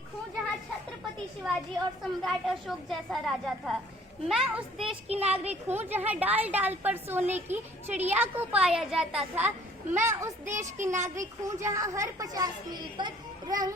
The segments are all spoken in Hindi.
नागरिक हूँ जहाँ छत्रपति शिवाजी और सम्राट अशोक जैसा राजा था। मैं उस देश की नागरिक हूँ जहाँ डाल डाल पर सोने की चिड़िया को पाया जाता था। मैं उस देश की नागरिक हूँ जहाँ हर 50 मील पर रंग,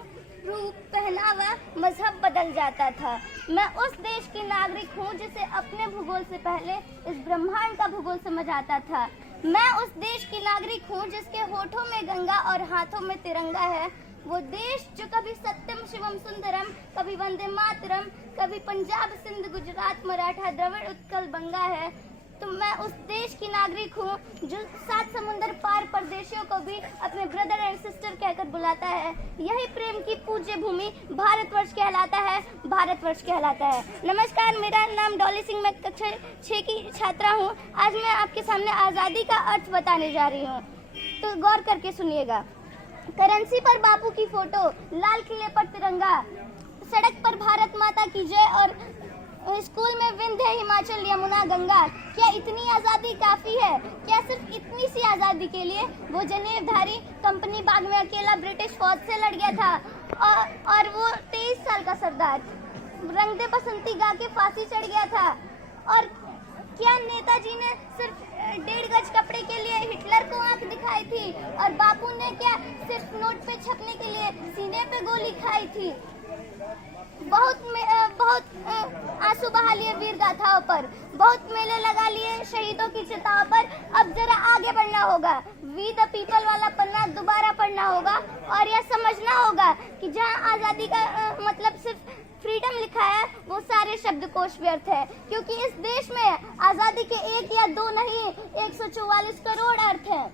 रूप, पहनावा, मजहब बदल जाता था। मैं उस देश की नागरिक हूँ जिसे अपने भूगोल से पहले इस ब्रह्मांड का भूगोल समझ आता था। मैं उस देश की नागरिक हूँ जिसके होठों में गंगा और हाथों में तिरंगा है। वो देश जो कभी सत्यम शिवम सुंदरम, कभी वंदे मातरम, कभी पंजाब सिंध गुजरात मराठा द्रविड़ उत्कल बंगा है। तो मैं उस देश की नागरिक हूँ जो 7 समुंदर पार परदेशियों को भी अपने ब्रदर एंड सिस्टर कहकर बुलाता है। यही प्रेम की पूज्य भूमि भारतवर्ष कहलाता है, भारतवर्ष कहलाता है। नमस्कार, मेरा नाम डॉली सिंह, मैं कक्षा 6 की छात्रा हूँ। आज मैं आपके सामने आज़ादी का अर्थ बताने जा रही हूँ, तो गौर करके सुनिएगा। करेंसी पर बापू की फोटो, लाल किले पर तिरंगा, सड़क पर भारत माता की जय और स्कूल में विंध्य हिमाचल यमुना गंगा। क्या इतनी आज़ादी काफ़ी है? क्या सिर्फ इतनी सी आज़ादी के लिए वो जनेवधारी कंपनी बाग में अकेला ब्रिटिश फौज से लड़ गया था और वो 23 साल का सरदार रंग दे बसंती गा के फांसी चढ़ गया था? और क्या नेताजी ने सिर्फ 1.5 गज कपड़े के लिए हिटलर को आंख दिखाई थी? और बापू ने क्या सिर्फ नोट पे छपने के लिए सीने पे गोली खाई थी? बहुत आंसू बहा लिए वीर गाथाओं पर, बहुत मेले लगा लिए शहीदों की चिताओं पर। अब जरा आगे बढ़ना होगा, वी द पीपल वाला पन्ना दोबारा पढ़ना होगा और यह समझना होगा कि जहां आज़ादी का मतलब सिर्फ फ्रीडम लिखा है, वो सारे शब्दकोश व्यर्थ है। क्योंकि इस देश में आज़ादी के 1 या 2 नहीं, 144 करोड़ अर्थ हैं।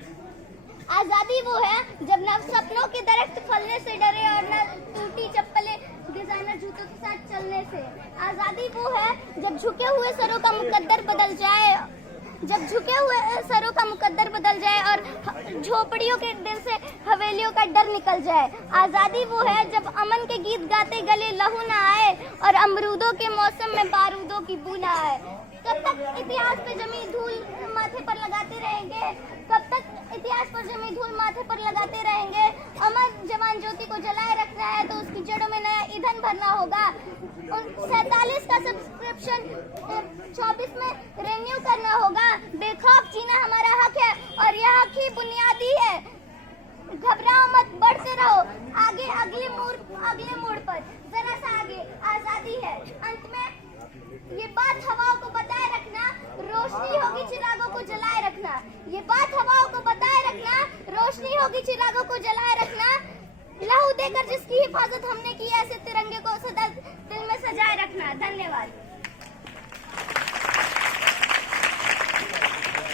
आज़ादी वो है जब न सपनों के दरख्त फलने से डरे और न टूटी चप्पलें डिजाइनर जूतों के साथ चलने से। आज़ादी वो है जब झुके हुए सरों का मुकद्दर बदल जाए, जब झुके हुए सरों का मुकद्दर बदल जाए और झोपड़ियों के दिल से हवेलियों का डर निकल जाए। आज़ादी वो है जब अमन के गीत गाते गले लहू ना आए और अमरूदों के मौसम में बारूदों की बू ना आए। कब तक इतिहास पे जमी धूल माथे पर लगाते रहेंगे? कब तक इतिहास पर जमी धूल माथे पर लगाते रहेंगे? अमर जवान ज्योति को जलाए रखना है तो उसकी जड़ों में नया ईंधन भरना होगा। 47 का सब्सक्रिप्शन 24 में रिन्यू करना होगा। बेखौफ जीना हमारा हक है और यह हक ही बुनियादी है। घबराओ मत, बढ़ते रहो आगे, अगले मोड़ पर जरा सा आगे। आज़ादी है। अंत में ये बात हवाओं को बताए रखना, रोशनी होगी चिरागों को जलाए रखना। ये बात हवाओं को बताए रखना, रोशनी होगी चिरागों को जलाए रखना। लहू देकर जिसकी हिफाजत हमने की, ऐसे तिरंगे को सदा दिल में सजाए रखना। धन्यवाद।